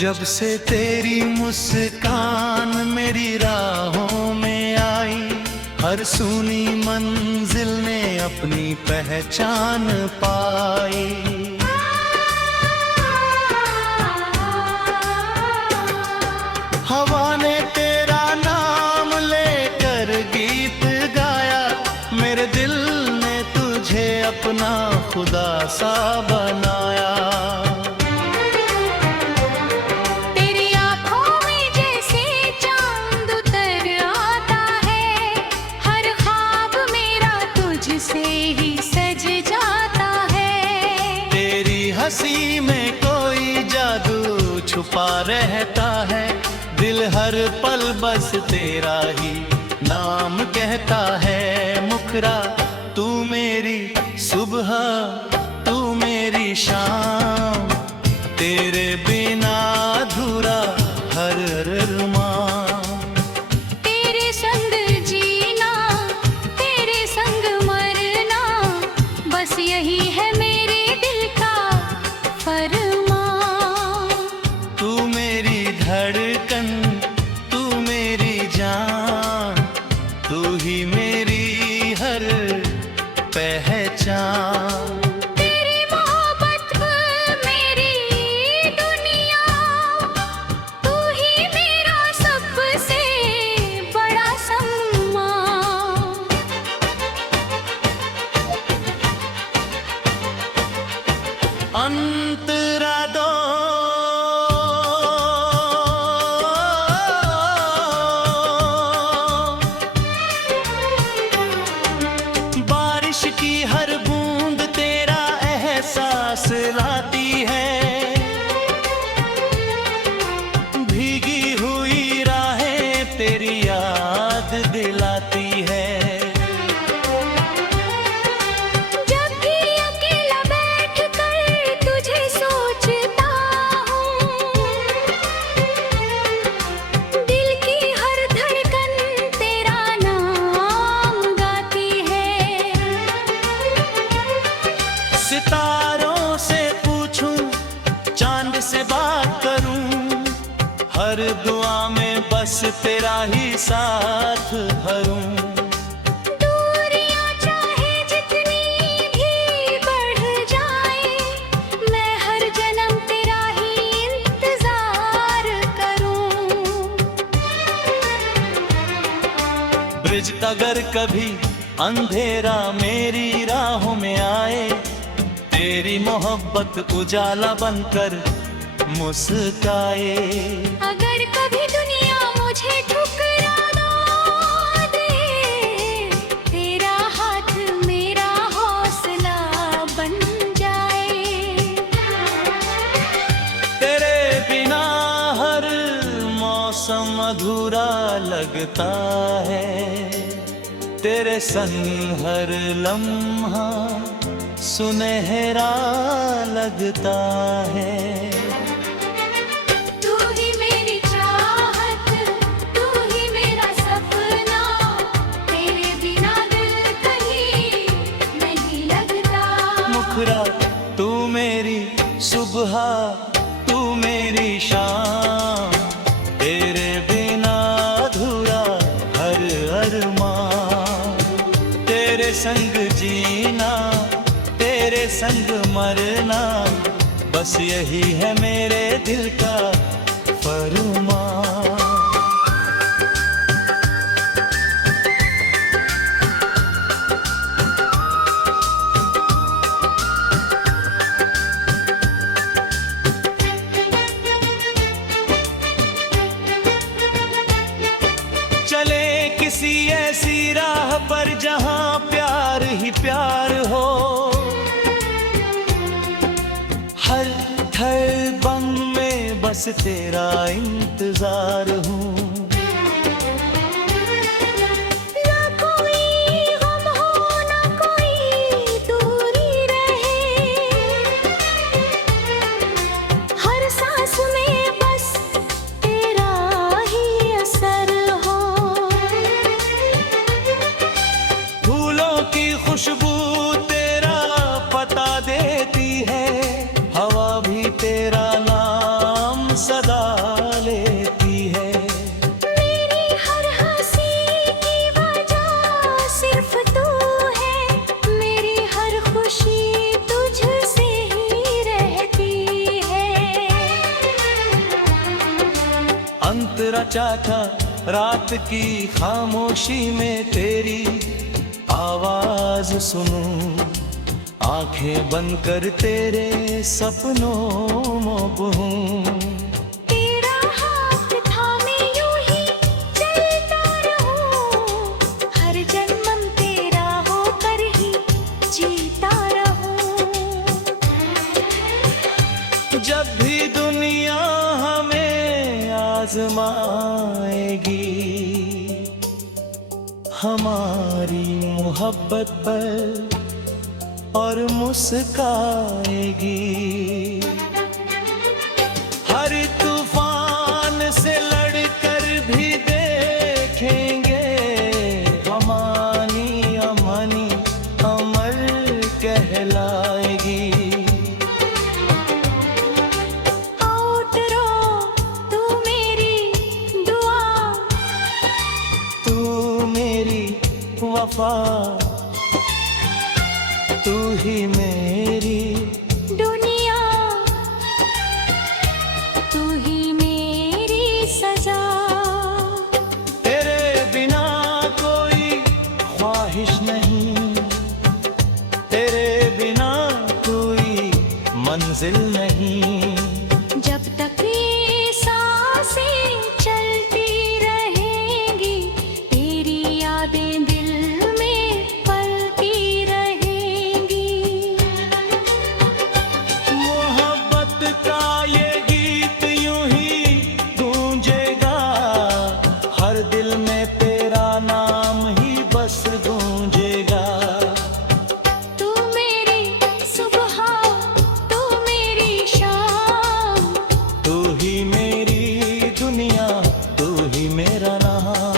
जब से तेरी मुस्कान मेरी राहों में आई, हर सूनी मंजिल ने अपनी पहचान पाई। हवा ने तेरा नाम लेकर गीत गाया, मेरे दिल ने तुझे अपना खुदा सा बनाया। हंसी में कोई जादू छुपा रहता है, दिल हर पल बस तेरा ही नाम कहता है। मुखरा तू मेरी सुबह, तू मेरी शाम, तेरे बिना अधूरा हर अरमान। तेरे संग जीना, तेरे संग मरना, बस यही है मेरे दिल का फरमान। तू मेरी धड़कन, तू मेरी जान, तू ही मेरी हर पहचान। तेरी मोहब्बत मेरी दुनिया, तू ही मेरा सबसे बड़ा सम्मान। अंतरा दो बारिश की हर बूंद तेरा एहसास लाती है, भीगी हुई राहें तेरी याद दिलाती है। जब भी अकेला बैठकर तुझे सोचता हूँ, दिल की हर धड़कन तेरा नाम गाती है। सितारों से पूछूं, चांद से बात करूं, हर दुआ में बस तेरा ही साथ भरूं। दूरियां चाहे जितनी भी बढ़ जाए, मैं हर जन्म तेरा ही इंतजार करूं। ब्रिज अगर कभी अंधेरा मेरी राहों में आए, तेरी मोहब्बत उजाला बनकर मुस्काए। अगर कभी दुनिया मुझे ठुकरा दे, तेरा हाथ मेरा हौसला बन जाए। तेरे बिना हर मौसम अधूरा लगता है, तेरे संग हर लम्हा सुनहरा लगता है। तू ही मेरी चाहत, तू ही मेरा सपना, तेरे बिना दिल कहीं नहीं लगता। मुखरा तू मेरी सुबह, तू मेरी शाम, तेरे बिना अधूरा हर अरमान। तेरे संग जीना, तेरे संग मरना, बस यही है मेरे दिल का फरमान। चले किसी ऐसी राह पर जहां प्यार ही प्यार हो, हर हर बम में बस तेरा इंतजार हूँ। ना कोई गम हो, ना कोई दूरी रहे, हर सांस में बस तेरा ही असर हो। फूलों की खुशबू तेरा पता देती है, हवा भी तेरा नाम सदा बचा था रात की खामोशी में तेरी आवाज सुनूं, आंखें बंद कर तेरे सपनों में बहूं। तेरा हाथ थामे यूं ही चलता रहूं, हर जन्म तेरा होकर ही जीता रहूं। जब भी दुनिया हमें आजमाएगी, हमारी मोहब्बत पर और मुस्काएगी। हर तूफान से लड़कर भी देखेंगे, अमानी अमानी अमर कहलाएगी। उतरो तू मेरी दुआ, तू मेरी वफा, तू ही मेरी दुनिया, तू ही मेरी सजा। तेरे बिना कोई ख्वाहिश नहीं, तेरे बिना कोई मंजिल नहीं। जब तक ये सांसें चलती रहेंगी, तेरी यादें दिल में पलती रहेंगी। मोहब्बत का ये गीत यूं ही गूंजेगा, हर दिल में तेरा नाम ही बस गूंजेगा। तू मेरी सुबह, तू मेरी शाम, तू ही मेरी दुनिया, तू ही मेरा नाम।